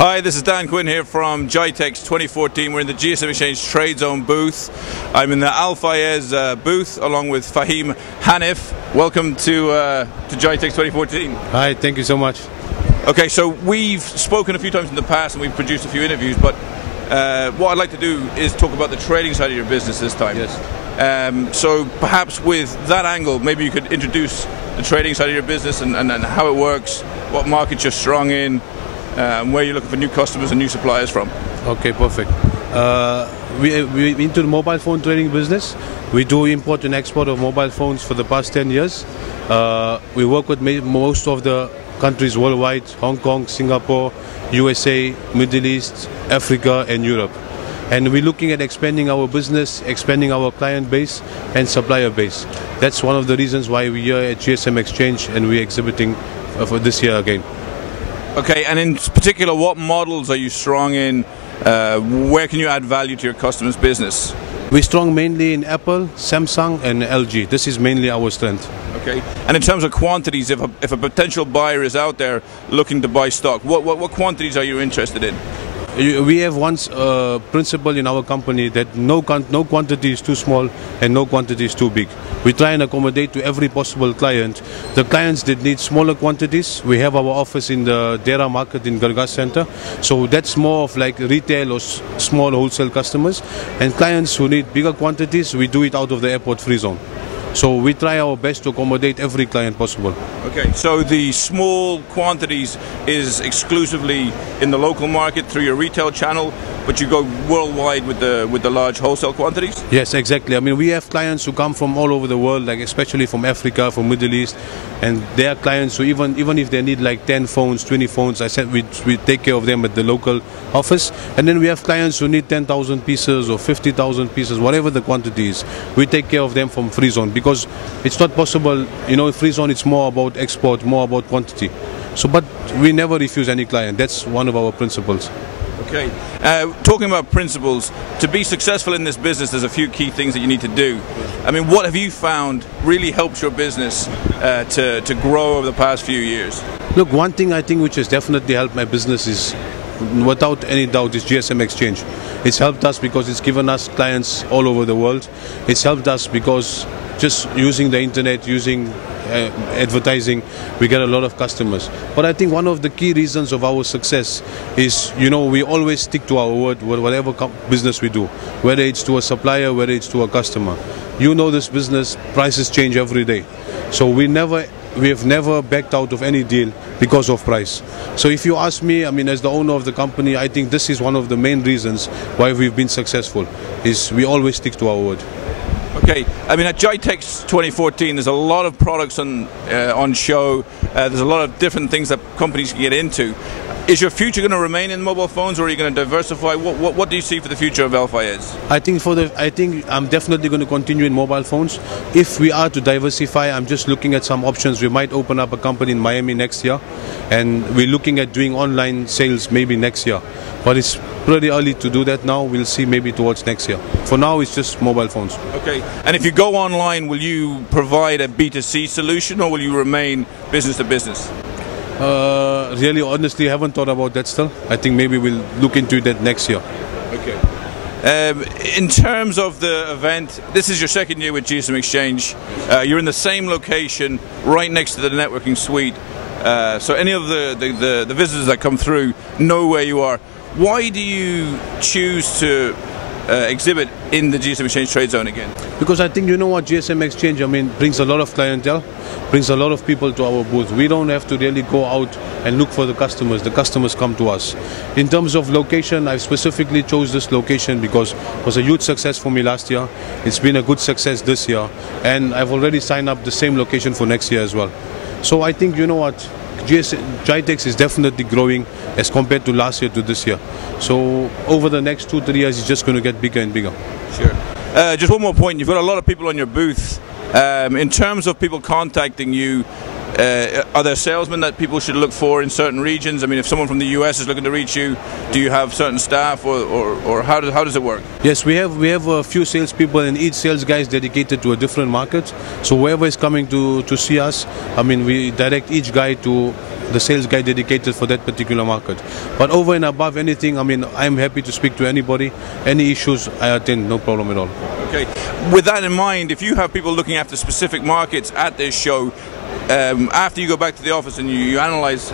Hi, this is Dan Quinn here from GITEX 2014. We're in the GSM Exchange Trade Zone booth. I'm in the Al Fayez booth along with Fahim Hanif. Welcome to GITEX 2014. Hi, thank you so much. Okay, so we've spoken a few times in the past and we've produced a few interviews, but what I'd like to do is talk about the trading side of your business this time. Yes. So perhaps with that angle, maybe you could introduce the trading side of your business and how it works, what markets you're strong in, where you're looking for new customers and new suppliers from. Okay, perfect. We into the mobile phone trading business. We do import and export of mobile phones for the past 10 years. We work with most of the countries worldwide: Hong Kong, Singapore, USA, Middle East, Africa and Europe. And we're looking at expanding our business, expanding our client base and supplier base. That's one of the reasons why we're here at GSM Exchange and we're exhibiting for this year again. Okay, and in particular, what models are you strong in? Where can you add value to your customers' business? We're strong mainly in Apple, Samsung and LG. This is mainly our strength. Okay, and in terms of quantities, if a potential buyer is out there looking to buy stock, what quantities are you interested in? We have one principle in our company that no quantity is too small and no quantity is too big. We try and accommodate to every possible client. The clients that need smaller quantities, we have our office in the Dera market in Gargas Center. So that's more of like retail or small wholesale customers. And clients who need bigger quantities, we do it out of the airport free zone. So we try our best to accommodate every client possible. Okay, so the small quantities is exclusively in the local market through your retail channel, but you go worldwide with the large wholesale quantities? Yes, exactly. I mean, we have clients who come from all over the world, like especially from Africa, from Middle East, and they are clients who even if they need like 10 phones, 20 phones, I said we take care of them at the local office. And then we have clients who need 10,000 pieces or 50,000 pieces, whatever the quantity is. We take care of them from free zone because it's not possible, you know, free zone it's more about export, more about quantity. So, but we never refuse any client. That's one of our principles. Okay. Talking about principles, to be successful in this business, there's a few key things that you need to do. I mean, what have you found really helps your business to grow over the past few years? Look, one thing I think which has definitely helped my business is, without any doubt, is GSM Exchange. It's helped us because it's given us clients all over the world. It's helped us because just using the internet, using advertising, we get a lot of customers. But I think one of the key reasons of our success is, you know, we always stick to our word, whatever business we do, whether it's to a supplier, whether it's to a customer. You know this business, prices change every day. So we have never backed out of any deal because of price. So if you ask me, I mean, as the owner of the company, I think this is one of the main reasons why we've been successful, is we always stick to our word. Okay, I mean, at GITEX 2014, there's a lot of products on show. There's a lot of different things that companies can get into. Is your future going to remain in mobile phones, or are you going to diversify? What do you see for the future of Al Fayez? I think I'm definitely going to continue in mobile phones. If we are to diversify, I'm just looking at some options. We might open up a company in Miami next year, and we're looking at doing online sales maybe next year. But it's pretty early to do that now. We'll see maybe towards next year. For now, it's just mobile phones. Okay. And if you go online, will you provide a B2C solution, or will you remain business to business? Really, honestly, I haven't thought about that still. I think maybe we'll look into that next year. Okay. In terms of the event, this is your second year with GSM Exchange. You're in the same location, right next to the networking suite. So any of the visitors that come through know where you are. Why do you choose to exhibit in the GSM Exchange Trade Zone again? Because I think, you know what, GSM Exchange, I mean, brings a lot of clientele, brings a lot of people to our booth. We don't have to really go out and look for the customers come to us. In terms of location, I specifically chose this location because it was a huge success for me last year. It's been a good success this year, and I've already signed up the same location for next year as well. So I think, you know what, GITEX is definitely growing as compared to last year to this year. So over the next 2-3 years, it's just going to get bigger and bigger. Sure. Just one more point. You've got a lot of people on your booth. In terms of people contacting you, Are there salesmen that people should look for in certain regions? I mean, if someone from the US is looking to reach you, do you have certain staff, or how does it work? Yes, we have a few salespeople, and each sales guy is dedicated to a different market. So whoever is coming to see us, I mean, we direct each guy to the sales guy dedicated for that particular market. But over and above anything, I mean, I'm happy to speak to anybody. Any issues, I attend, no problem at all. Okay. With that in mind, if you have people looking after specific markets at this show, after you go back to the office and you analyze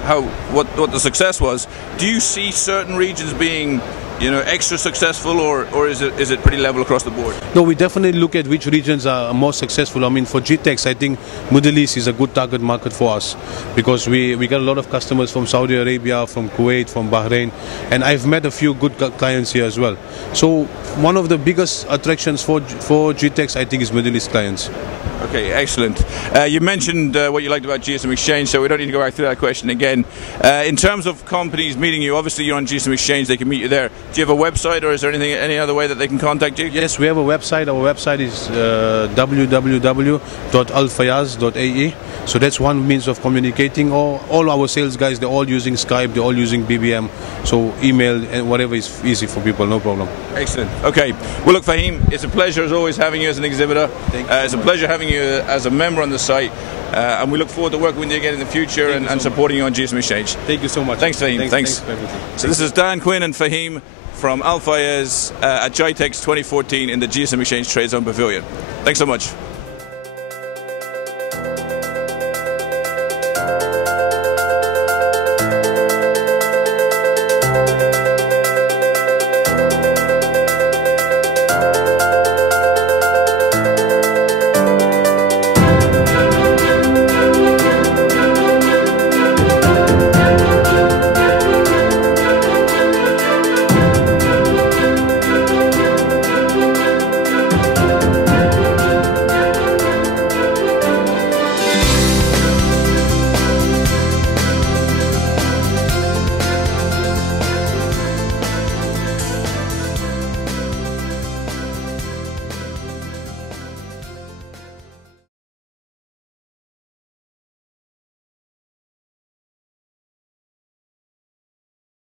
what the success was, do you see certain regions being, you know, extra successful, or is it pretty level across the board? No, we definitely look at which regions are more successful. I mean, for GTEx, I think Middle East is a good target market for us, because we get a lot of customers from Saudi Arabia, from Kuwait, from Bahrain, and I've met a few good clients here as well. So one of the biggest attractions for GTEx, I think, is Middle East clients. Okay, excellent. You mentioned what you liked about GSM Exchange, so we don't need to go back through that question again. In terms of companies meeting you, obviously you're on GSM Exchange, they can meet you there. Do you have a website, or is there any other way that they can contact you? Yes, we have a website. Our website is www.alfayaz.ae. So that's one means of communicating. All our sales guys, they're all using Skype, they're all using BBM. So email and whatever is easy for people, no problem. Excellent. Okay. Well, look, Fahim, it's a pleasure as always having you as an exhibitor. Thank you. It's a pleasure having you as a member on the site. And we look forward to working with you again in the future and supporting you on GSM Exchange. Thank you so much. Thanks, Fahim. Thanks. So this is Dan Quinn and Fahim from Al Fayez at GITEX 2014 in the GSM Exchange Trade Zone Pavilion. Thanks so much.